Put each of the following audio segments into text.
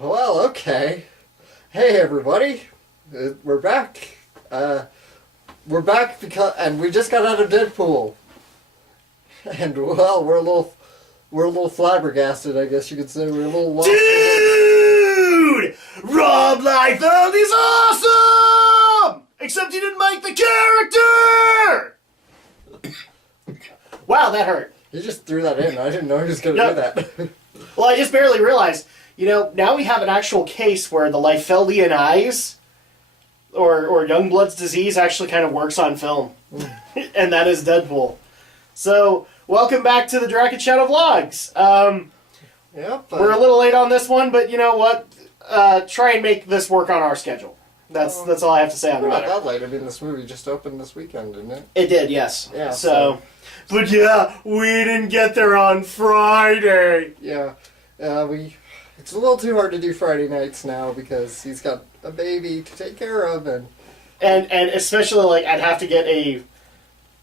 Well, okay. Hey, everybody. We're back. And we just got out of Deadpool. And, well, we're a little flabbergasted, I guess you could say. We're a little lost. Dude! Rob Liefeld is awesome! Except he didn't make the character! Wow, that hurt. You just threw that in. I didn't know he was going to do that. Well, I just barely realized. You know, now we have an actual case where the Liefeldian eyes, or Youngblood's disease, actually kind of works on film. And that is Deadpool. So, welcome back to the Dragon Shadow Vlogs. Yep. We're a little late on this one, but you know what? Try and make this work on our schedule. That's all I have to say on the We're not matter. that late. I mean, this movie just opened this weekend, didn't it? It did, yes. Yeah. So, but yeah, we didn't get there on Friday. Yeah. It's a little too hard to do Friday nights now because he's got a baby to take care of, and especially like I'd have to get a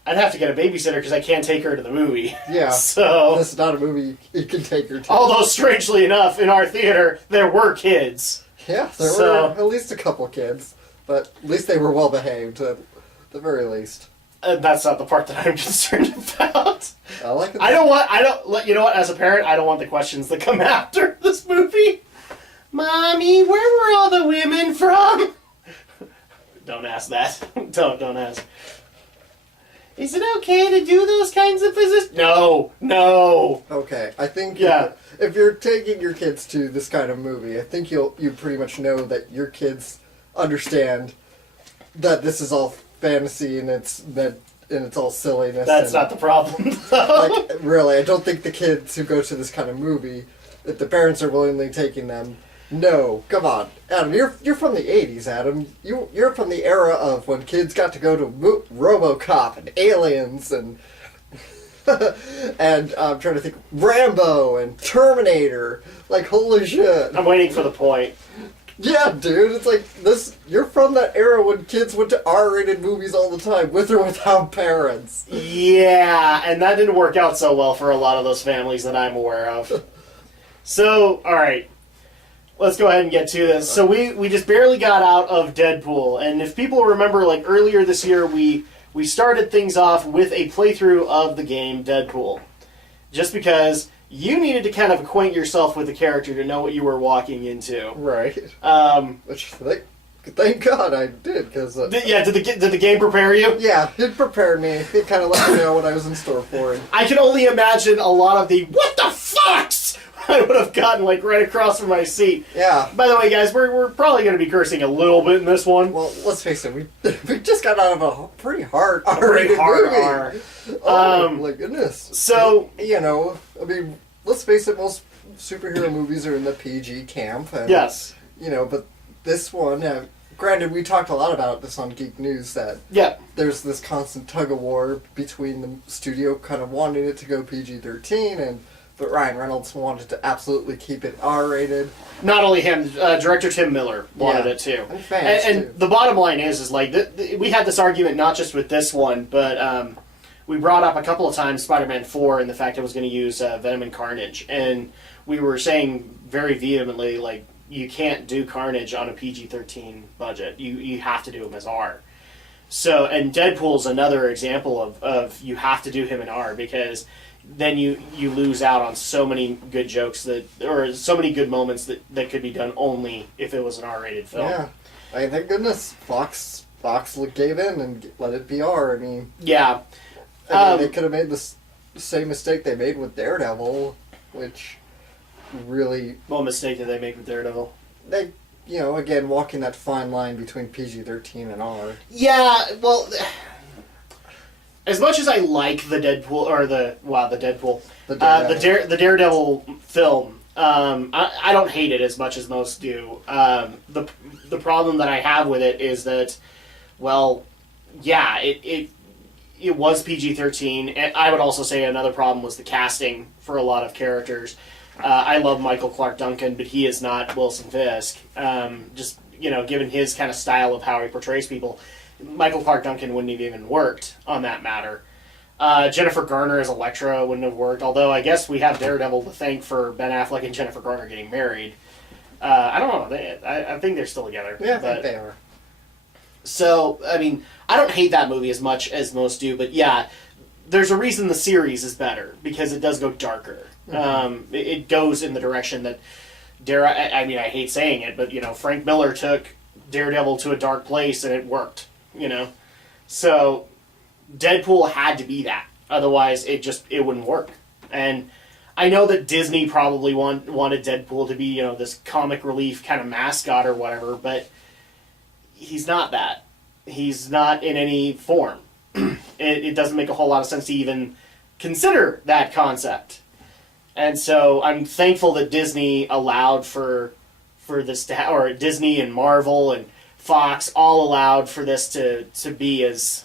babysitter because I can't take her to the movie. Yeah. So this is not a movie you can take her to. Although strangely enough, in our theater there were kids. Yeah, there were at least a couple kids, but at least they were well behaved, at the very least. That's not the part that I'm concerned about. I like it. You know what? As a parent, I don't want the questions that come after this movie. Mommy, where were all the women from? Don't ask that. Don't ask. Is it okay to do those kinds of positions? No. Okay, I think Yeah. if you're taking your kids to this kind of movie, I think you pretty much know that your kids understand that this is all fantasy and it's all silliness. That's not the problem, though. Like, really, I don't think the kids who go to this kind of movie, if the parents are willingly taking them, no, come on, Adam, you're from the 80s, Adam. You're from the era of when kids got to go to RoboCop and Aliens and and I'm trying to think, Rambo and Terminator. Like, holy shit. I'm waiting for the point. Yeah, dude, it's like this. You're from that era when kids went to R-rated movies all the time, with or without parents. Yeah, and that didn't work out so well for a lot of those families that I'm aware of. So, alright. Let's go ahead and get to this. So we just barely got out of Deadpool, and if people remember, like, earlier this year, we started things off with a playthrough of the game Deadpool. Just because you needed to kind of acquaint yourself with the character to know what you were walking into. Right. Which, thank God I did, because... did the game prepare you? Yeah, it prepared me. It kind of let me know what I was in store for. And I can only imagine a lot of the what the fucks I would have gotten like right across from my seat. Yeah. By the way, guys, we're probably going to be cursing a little bit in this one. Well, let's face it, we just got out of a pretty hard R-rated movie. R. Oh my goodness. So, you know, I mean, let's face it, most superhero movies are in the PG camp. And, yes. You know, but this one, granted, we talked a lot about this on Geek News, that there's this constant tug-of-war between the studio kind of wanting it to go PG-13, but Ryan Reynolds wanted to absolutely keep it R-rated. Not only him, director Tim Miller wanted it too. And fans and the bottom line is like, we had this argument not just with this one, but we brought up a couple of times Spider-Man 4 and the fact it was going to use Venom and Carnage. And we were saying very vehemently, like, you can't do Carnage on a PG-13 budget. You have to do him as R. So, and Deadpool's another example of you have to do him in R, because then you lose out on so many good jokes or so many good moments that could be done only if it was an R-rated film. Yeah. I mean, thank goodness Fox gave in and let it be R. I mean... Yeah. I mean, they could have made the same mistake they made with Daredevil, which really... What mistake did they make with Daredevil? They, you know, again, walking that fine line between PG-13 and R. Yeah, well... As much as I like the Deadpool, or the Daredevil film, I don't hate it as much as most do. The problem that I have with it is that, well, yeah, it was PG-13. And I would also say another problem was the casting for a lot of characters. I love Michael Clark Duncan, but he is not Wilson Fisk. Just, you know, given his kind of style of how he portrays people, Michael Clark Duncan wouldn't have even worked on that matter. Jennifer Garner as Elektra wouldn't have worked, although I guess we have Daredevil to thank for Ben Affleck and Jennifer Garner getting married. I don't know. I think they're still together. Yeah, I think they are. So, I mean, I don't hate that movie as much as most do, but yeah, there's a reason the series is better, because it does go darker. Mm-hmm. It goes in the direction that, I mean, I hate saying it, but, Frank Miller took Daredevil to a dark place, and it worked, So, Deadpool had to be that. Otherwise, it wouldn't work. And I know that Disney probably wanted Deadpool to be, this comic relief kind of mascot or whatever, but he's not that. He's not in any form. It doesn't make a whole lot of sense to even consider that concept. And so I'm thankful that Disney allowed for this to or Disney and Marvel and Fox all allowed for this to be as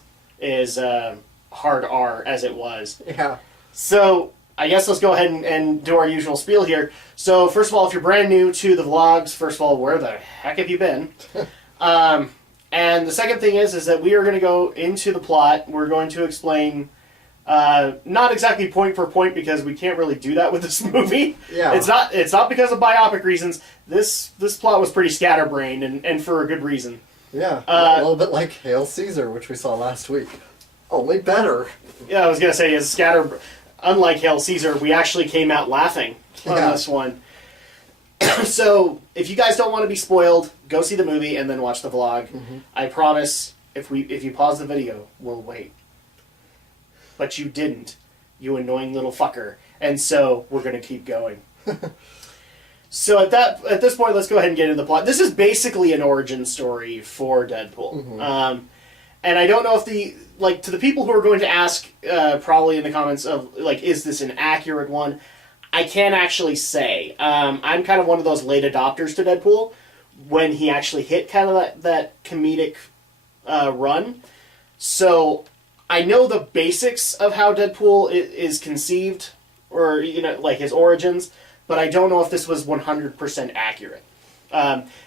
hard R as it was. Yeah. So I guess let's go ahead and do our usual spiel here. So first of all, if you're brand new to the vlogs, first of all, where the heck have you been? And the second thing is that we are going to go into the plot. We're going to explain, not exactly point for point, because we can't really do that with this movie. Yeah. It's not because of biopic reasons. This plot was pretty scatterbrained, and for a good reason. Yeah, a little bit like Hail Caesar, which we saw last week. Only better. Yeah, I was going to say, unlike Hail Caesar, we actually came out laughing on this one. So, if you guys don't want to be spoiled, go see the movie and then watch the vlog. Mm-hmm. I promise, if you pause the video, we'll wait. But you didn't, you annoying little fucker. And so, we're going to keep going. So, at this point, let's go ahead and get into the plot. This is basically an origin story for Deadpool. Mm-hmm. And I don't know if to the people who are going to ask, probably in the comments of, is this an accurate one? I can't actually say. I'm kind of one of those late adopters to Deadpool when he actually hit kind of that comedic run. So I know the basics of how Deadpool is conceived, or his origins, but I don't know if this was 100% accurate.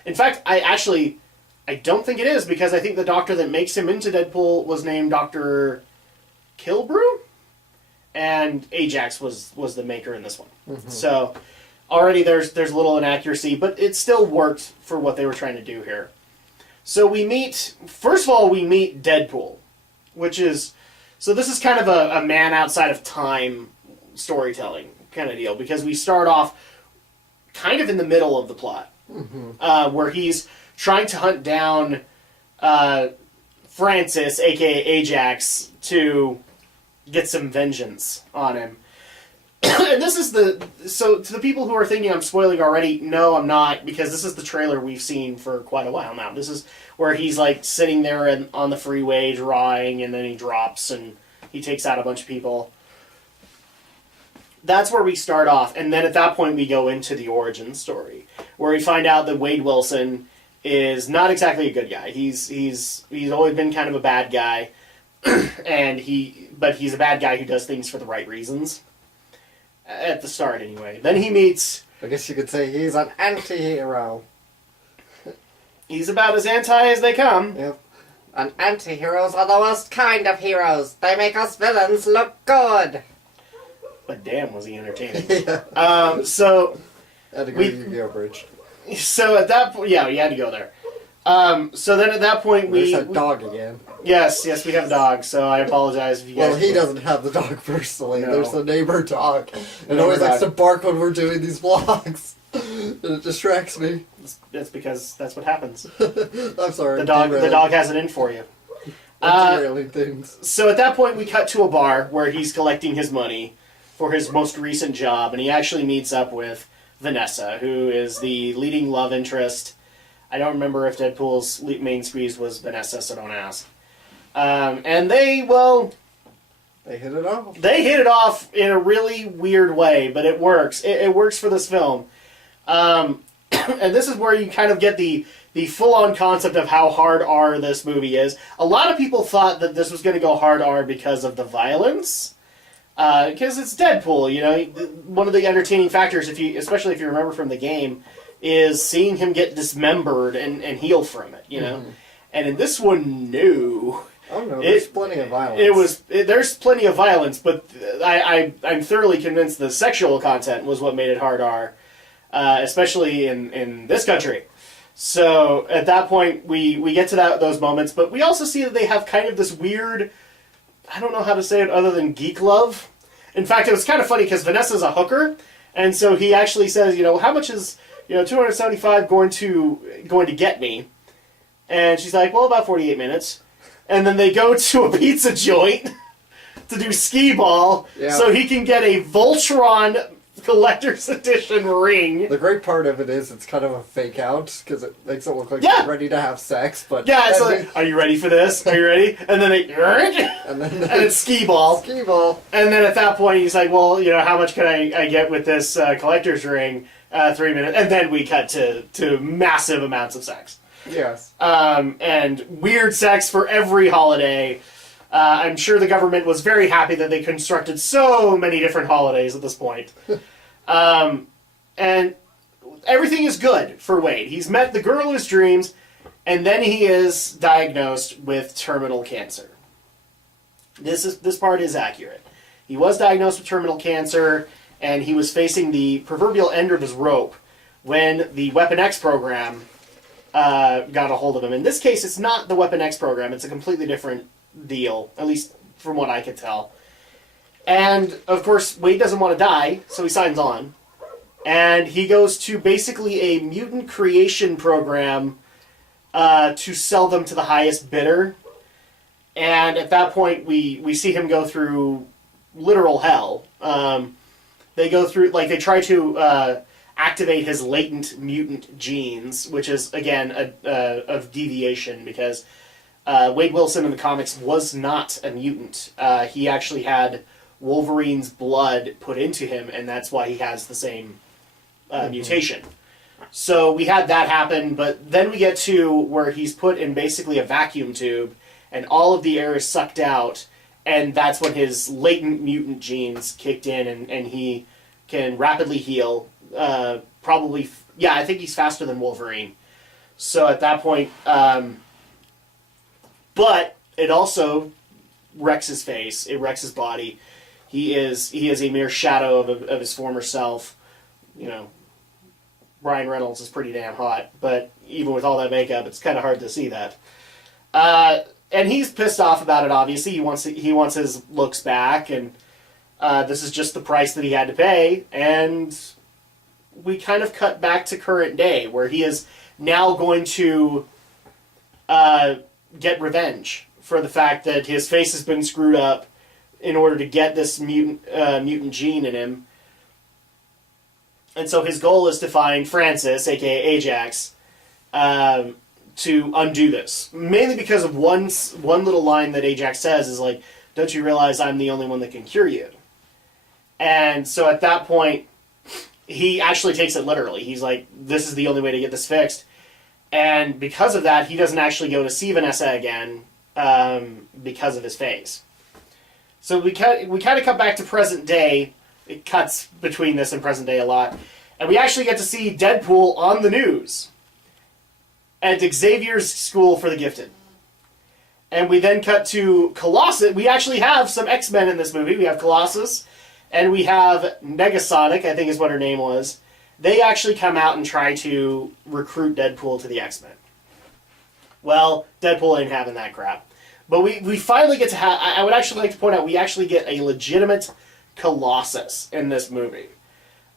In fact, I don't think it is, because I think the doctor that makes him into Deadpool was named Dr. Kilbrew? And Ajax was the maker in this one. Mm-hmm. So already there's a little inaccuracy, but it still worked for what they were trying to do here. So first of all, we meet Deadpool, which is, so this is kind of a man outside of time storytelling kind of deal, because we start off kind of in the middle of the plot, mm-hmm. Where he's trying to hunt down Francis, aka Ajax, to get some vengeance on him. And this is so to the people who are thinking I'm spoiling already, no, I'm not, because this is the trailer we've seen for quite a while now. This is where he's sitting there on the freeway drawing, and then he drops and he takes out a bunch of people. That's where we start off, and then at that point we go into the origin story, where we find out that Wade Wilson is not exactly a good guy. He's always been kind of a bad guy. But he's a bad guy who does things for the right reasons. At the start, anyway. Then he meets... I guess you could say he's an anti-hero. He's about as anti as they come. Yep. And anti-heroes are the worst kind of heroes. They make us villains look good. But damn, was he entertaining. Yeah. So... I had to go to Yu-Gi-Oh! Bridge. So at that point... Yeah, you had to go there. So then at that point There's that dog again. Yes, we have a dog, so I apologize if you guys... Well, he doesn't have the dog personally. No. There's the neighbor dog. And always likes to bark when we're doing these vlogs. And it distracts me. That's because that's what happens. I'm sorry. The dog has it in for you. Derailing things. So at that point we cut to a bar where he's collecting his money for his most recent job, and he actually meets up with Vanessa, who is the leading love interest. I don't remember if Deadpool's main squeeze was Vanessa, so don't ask. And they hit it off. They hit it off in a really weird way, but it works. It works for this film. And this is where you kind of get the full-on concept of how hard R this movie is. A lot of people thought that this was going to go hard R because of the violence. Because it's Deadpool, One of the entertaining factors, especially if you remember from the game, is seeing him get dismembered and heal from it, Mm-hmm. And in this one, no. Oh no, there's plenty of violence. There's plenty of violence, but I'm thoroughly convinced the sexual content was what made it hard R. especially in this country. So at that point, we get to those moments, but we also see that they have kind of this weird, I don't know how to say it other than geek love. In fact, it was kind of funny because Vanessa's a hooker, and so he actually says, how much is, $275 going to get me? And she's like, well, about 48 minutes. And then they go to a pizza joint to do skee ball so he can get a Voltron collector's edition ring. The great part of it is it's kind of a fake out because it makes it look like they're ready to have sex. But it's like, are you ready for this? Are you ready? And then and it's skee ball. Skee ball. And then at that point he's like, well, how much can I get with this collector's ring? 3 minutes. And then we cut to massive amounts of sex. Yes. And weird sex for every holiday. I'm sure the government was very happy that they constructed so many different holidays at this point. And everything is good for Wade. He's met the girl of his dreams, and then he is diagnosed with terminal cancer. This part is accurate. He was diagnosed with terminal cancer, and he was facing the proverbial end of his rope when the Weapon X program got a hold of him. In this case, it's not the Weapon X program. It's a completely different deal, at least from what I could tell. And, of course, Wade doesn't want to die, so he signs on. And he goes to basically a mutant creation program to sell them to the highest bidder. And at that point, we see him go through literal hell. They go through, they try to activate his latent mutant genes, which is, again, a deviation, because Wade Wilson in the comics was not a mutant. He actually had Wolverine's blood put into him, and that's why he has the same mutation. So we had that happen, but then we get to where he's put in basically a vacuum tube, and all of the air is sucked out, and that's when his latent mutant genes kicked in, and he can rapidly heal. I think he's faster than Wolverine. So at that point, but it also wrecks his face. It wrecks his body. He is a mere shadow of his former self. Ryan Reynolds is pretty damn hot, but even with all that makeup, it's kind of hard to see that. And he's pissed off about it. Obviously, he wants his looks back, and this is just the price that he had to pay. And we kind of cut back to current day, where he is now going to get revenge for the fact that his face has been screwed up in order to get this mutant gene in him. And so his goal is to find Francis, aka Ajax, to undo this. Mainly because of one little line that Ajax says is like, "Don't you realize I'm the only one that can cure you?" And so at that point, he actually takes it literally. He's like, this is the only way to get this fixed. And because of that, he doesn't actually go to see Vanessa again because of his face. So we kind of cut back to present day. It cuts between this and present day a lot. And we actually get to see Deadpool on the news at Xavier's School for the Gifted. And we then cut to Colossus. We actually have some X-Men in this movie. We have Colossus, and we have Negasonic, I think is what her name was. They actually come out and try to recruit Deadpool to the X-Men. Well, Deadpool ain't having that crap. But we finally get to have... I would actually like to point out, we actually get a legitimate Colossus in this movie.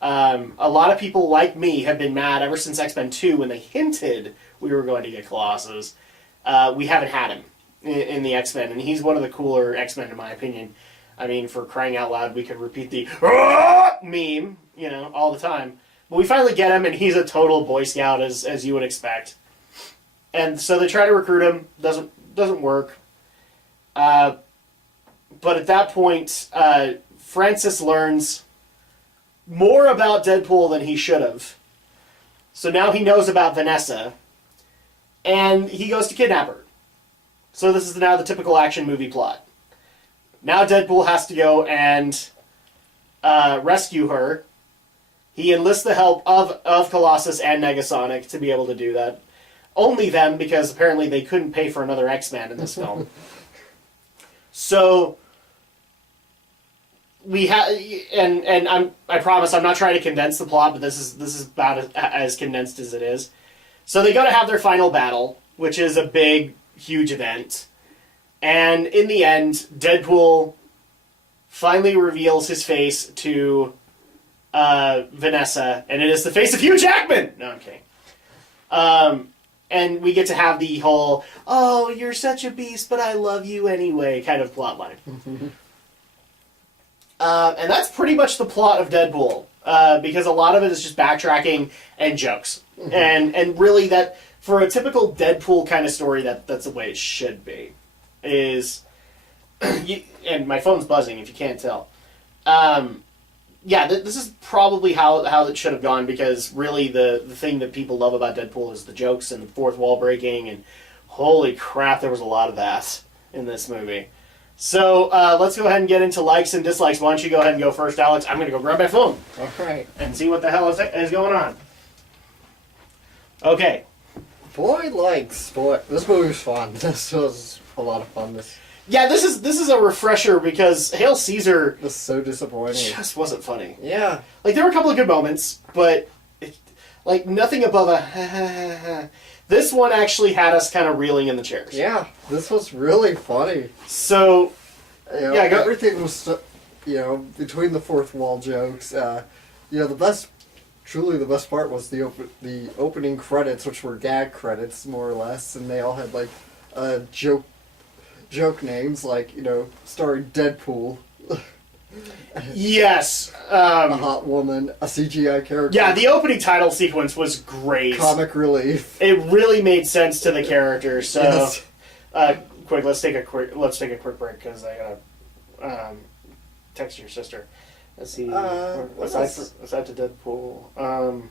A lot of people like me have been mad ever since X-Men 2 when they hinted we were going to get Colossus. We haven't had him in the X-Men, and he's one of the cooler X-Men in my opinion. I mean, for crying out loud, we could repeat the meme, all the time. But we finally get him, and he's a total Boy Scout, as you would expect. And so they try to recruit him. Doesn't work. But at that point, Francis learns more about Deadpool than he should have. So now he knows about Vanessa, and he goes to kidnap her. So this is now the typical action movie plot. Now Deadpool has to go and rescue her. He enlists the help of Colossus and Negasonic to be able to do that. Only them, because apparently they couldn't pay for another X-Man in this film. So we have, and I promise I'm not trying to condense the plot, but this is about as condensed as it is. So they go to have their final battle, which is a big, huge event, and in the end, Deadpool finally reveals his face to Vanessa, and it is the face of Hugh Jackman. No, I'm kidding. And we get to have the whole "oh, you're such a beast, but I love you anyway" kind of plot line. And that's pretty much the plot of Deadpool, because a lot of it is just backtracking and jokes. And really, that for a typical Deadpool kind of story, that's the way it should be. And my phone's buzzing if you can't tell. This is probably how it should have gone, because really the thing that people love about Deadpool is the jokes and the fourth wall breaking, and holy crap, there was a lot of that in this movie. So let's go ahead and get into likes and dislikes. Why don't you go ahead and go first, Alex? I'm going to go grab my phone. All right. And see what the hell is going on. Okay. Boy likes. Boy, this movie was fun. This was a lot of fun. Yeah, this is a refresher, because Hail Caesar was so disappointing. Just wasn't funny. Yeah. Like, there were a couple of good moments, but nothing above a ha ha ha ha. This one actually had us kind of reeling in the chairs. Yeah, this was really funny. So, everything was, between the fourth wall jokes, the best part was the opening credits, which were gag credits, more or less, and they all had, joke names, starring Deadpool. Yes. A hot woman, a CGI character. Yeah, the opening title sequence was great. Comic relief. It really made sense to the character. So, yes. let's take a quick break, because I gotta text your sister. Let's see. Aside to Deadpool,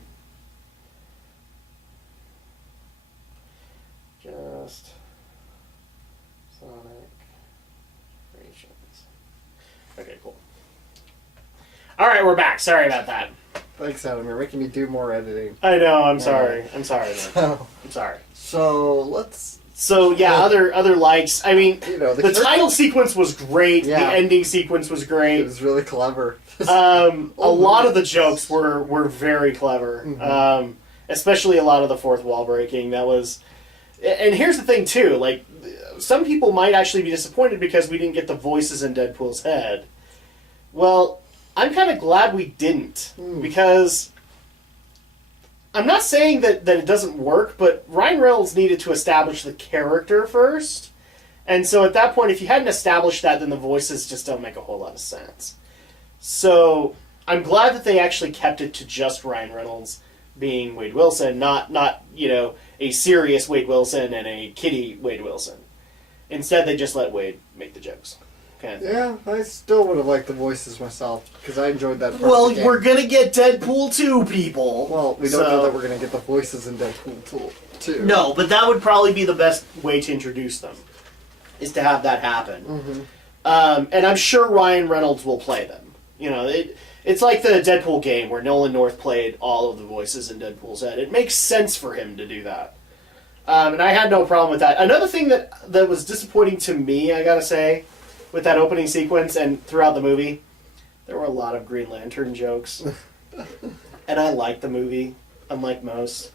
just Sonic Creations. Okay, cool. All right, we're back. Sorry about that. Thanks, Adam. You're making me do more editing. I know. I'm sorry. I'm sorry, man. I'm sorry. So let's. So yeah, other likes. I mean, the title sequence was great. Yeah. The ending sequence was great. It was really clever. A lot of the jokes were very clever. Mm-hmm. Especially a lot of the fourth wall breaking. That was. And here's the thing too. Some people might actually be disappointed because we didn't get the voices in Deadpool's head. Well, I'm kind of glad we didn't, because I'm not saying that it doesn't work, but Ryan Reynolds needed to establish the character first. And so at that point, if you hadn't established that, then the voices just don't make a whole lot of sense. So I'm glad that they actually kept it to just Ryan Reynolds being Wade Wilson, not a serious Wade Wilson and a kiddie Wade Wilson. Instead, they just let Wade make the jokes. Yeah, I still would have liked the voices myself, because I enjoyed that part Well, of the game. We're going to get Deadpool 2, people. Well, we don't know that we're going to get the voices in Deadpool 2. No, but that would probably be the best way to introduce them, is to have that happen. Mm-hmm. And I'm sure Ryan Reynolds will play them. It's like the Deadpool game, where Nolan North played all of the voices in Deadpool's head. It makes sense for him to do that. And I had no problem with that. Another thing that was disappointing to me, I gotta say, with that opening sequence and throughout the movie, there were a lot of Green Lantern jokes. And I liked the movie, unlike most.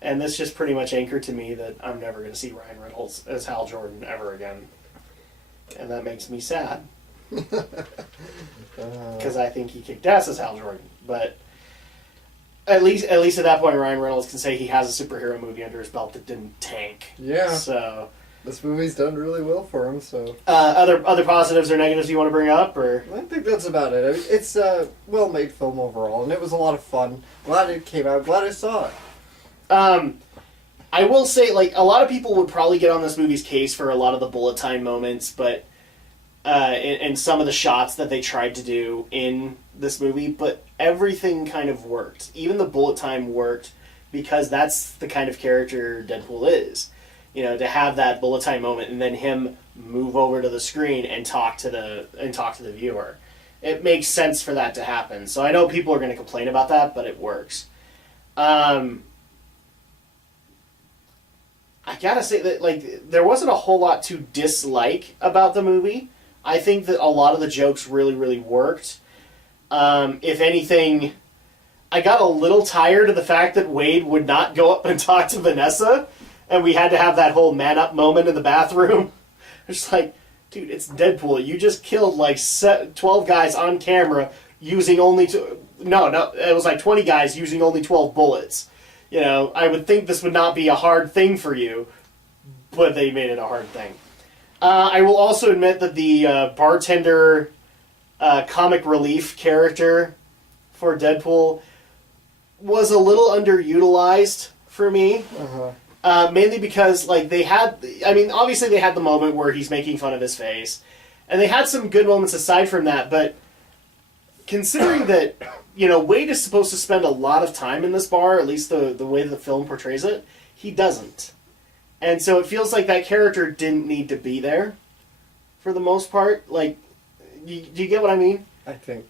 And this just pretty much anchored to me that I'm never going to see Ryan Reynolds as Hal Jordan ever again. And that makes me sad. Because I think he kicked ass as Hal Jordan. But at least at that point, Ryan Reynolds can say he has a superhero movie under his belt that didn't tank. Yeah. So this movie's done really well for him. So other positives or negatives you want to bring up, or I think that's about it. I mean, it's a well-made film overall, and it was a lot of fun. Glad it came out. Glad I saw it. I will say, a lot of people would probably get on this movie's case for a lot of the bullet time moments, but and some of the shots that they tried to do in this movie, but everything kind of worked. Even the bullet time worked, because that's the kind of character Deadpool is. To have that bullet time moment and then him move over to the screen and talk to the viewer. It makes sense for that to happen. So I know people are going to complain about that, but it works. I gotta say that there wasn't a whole lot to dislike about the movie. I think that a lot of the jokes really, really worked. If anything, I got a little tired of the fact that Wade would not go up and talk to Vanessa, and we had to have that whole man-up moment in the bathroom. It's like, dude, it's Deadpool. You just killed like 12 guys on camera using only... No, it was like 20 guys using only 12 bullets. You know, I would think this would not be a hard thing for you, but they made it a hard thing. I will also admit that the bartender comic relief character for Deadpool was a little underutilized for me. Mainly because, like, they had... I mean, obviously they had the moment where he's making fun of his face. And they had some good moments aside from that, but considering that, you know, Wade is supposed to spend a lot of time in this bar, at least the way the film portrays it, he doesn't. And so it feels like that character didn't need to be there, for the most part. Like, do you get what I mean? I think...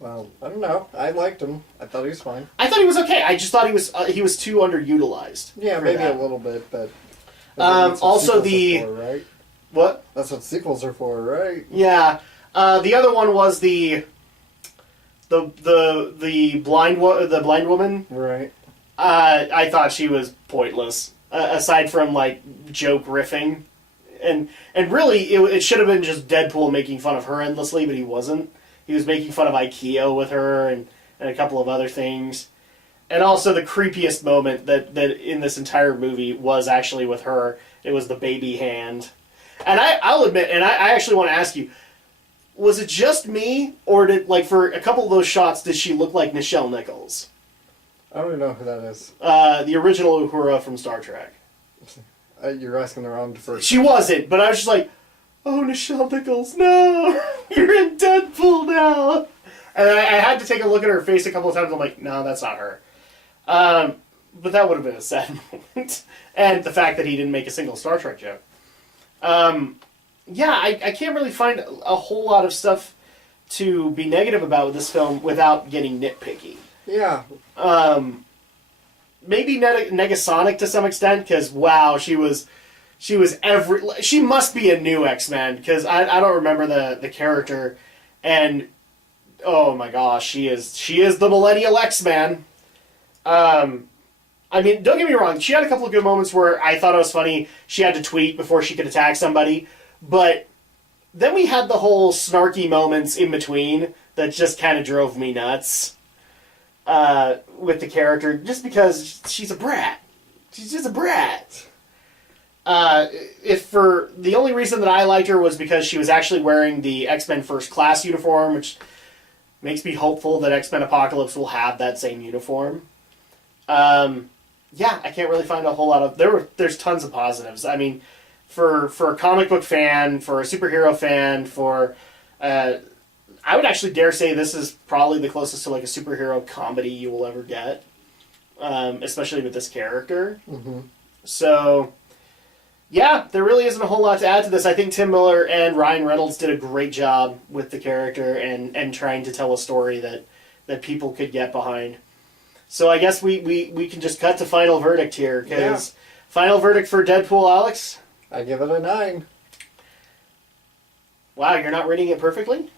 Well, I don't know. I liked him. I thought he was fine. I thought he was okay. I just thought he was too underutilized. Yeah, maybe a little bit, but... Also the... For, right? What? That's what sequels are for, right? Yeah. The other one was the blind woman. Right. I thought she was pointless. Aside from, like, joke riffing. And really, it should have been just Deadpool making fun of her endlessly, but he wasn't. He was making fun of IKEA with her and a couple of other things. And also the creepiest moment that in this entire movie was actually with her. It was the baby hand. And I'll admit, and I actually want to ask you, was it just me, or did, like, for a couple of those shots, did she look like Nichelle Nichols? I don't even know who that is. The original Uhura from Star Trek. You're asking the wrong person. She wasn't, but I was just like, oh, Nichelle Nichols, no! You're in Deadpool now! And I had to take a look at her face a couple of times. I'm like, no, that's not her. But that would have been a sad moment. And the fact that he didn't make a single Star Trek joke. Yeah, I can't really find a whole lot of stuff to be negative about with this film without getting nitpicky. Yeah. Maybe Negasonic to some extent, because, wow, she must be a new X-Men, because I don't remember the character, and oh my gosh, she is the millennial X-Man. I mean, don't get me wrong, she had a couple of good moments where I thought it was funny. She had to tweet before she could attack somebody, but then we had the whole snarky moments in between that just kind of drove me nuts with the character, just because she's a brat. She's just a brat. If for the only reason that I liked her was because she was actually wearing the X-Men First Class uniform, which makes me hopeful that X-Men Apocalypse will have that same uniform. Yeah, I can't really find a whole lot of... There's tons of positives. I mean, for a comic book fan, for a superhero fan, for... I would actually dare say this is probably the closest to like a superhero comedy you will ever get. Especially with this character. Mm-hmm. So, yeah, there really isn't a whole lot to add to this. I think Tim Miller and Ryan Reynolds did a great job with the character and trying to tell a story that people could get behind. So I guess we can just cut to final verdict here, because final verdict for Deadpool, Alex? I give it a 9. Wow, you're not rating it perfectly?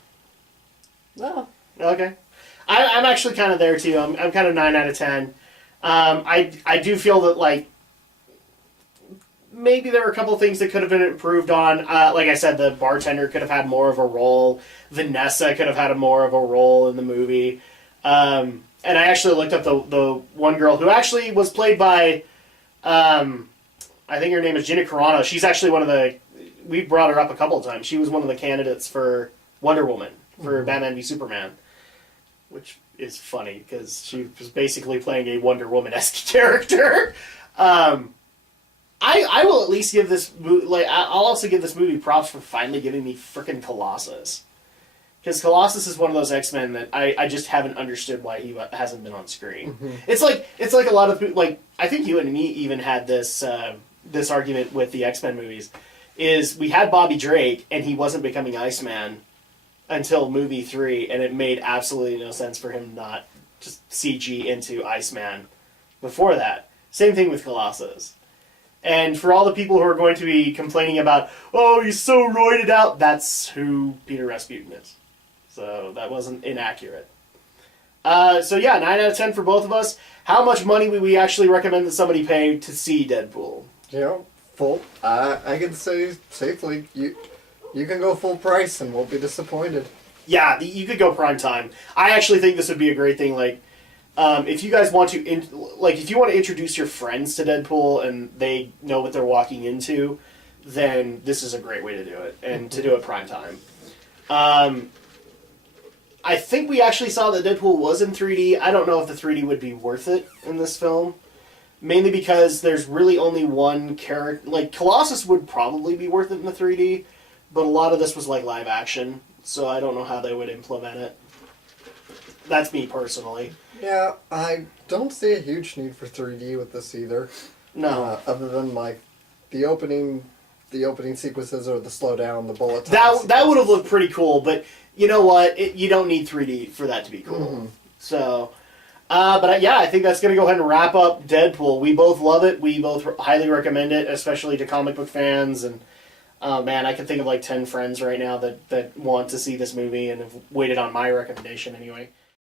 No. Okay. I'm actually kind of there too. I'm kind of 9 out of 10. I do feel that, like, maybe there were a couple of things that could have been improved on. Like I said, the bartender could have had more of a role. Vanessa could have had more of a role in the movie. And I actually looked up the one girl who actually was played by, I think her name is Gina Carano. She's actually one of the... We brought her up a couple of times. She was one of the candidates for Wonder Woman, for Batman v Superman. Which is funny, because she was basically playing a Wonder Woman-esque character. I will at least give this movie... Like, I'll also give this movie props for finally giving me frickin' Colossus. Because Colossus is one of those X-Men that I just haven't understood why he hasn't been on screen. Mm-hmm. It's like a lot of... Like, I think you and me even had this this argument with the X-Men movies. Is we had Bobby Drake, and he wasn't becoming Iceman until movie 3, and it made absolutely no sense for him not just CG into Iceman before that. Same thing with Colossus. And for all the people who are going to be complaining about, oh, he's so roided out, that's who Peter Rasputin is. So that wasn't inaccurate. So yeah, 9 out of 10 for both of us. How much money would we actually recommend that somebody pay to see Deadpool? You know, full. I can say safely, you can go full price and won't be disappointed. Yeah, you could go prime time. I actually think this would be a great thing. Like, if you guys want to, if you want to introduce your friends to Deadpool and they know what they're walking into, then this is a great way to do it, and to do it prime time. I think we actually saw that Deadpool was in 3D. I don't know if the 3D would be worth it in this film. Mainly because there's really only one character. Like, Colossus would probably be worth it in the 3D, but a lot of this was like live action, so I don't know how they would implement it. That's me personally. Yeah, I don't see a huge need for 3D with this either. No. Other than, like, the opening sequences or the slowdown, the bullet time that would have looked pretty cool, but you know what? You don't need 3D for that to be cool. Mm-hmm. So, yeah, I think that's going to go ahead and wrap up Deadpool. We both love it. We both highly recommend it, especially to comic book fans. And, man, I can think of like 10 friends right now that want to see this movie and have waited on my recommendation anyway.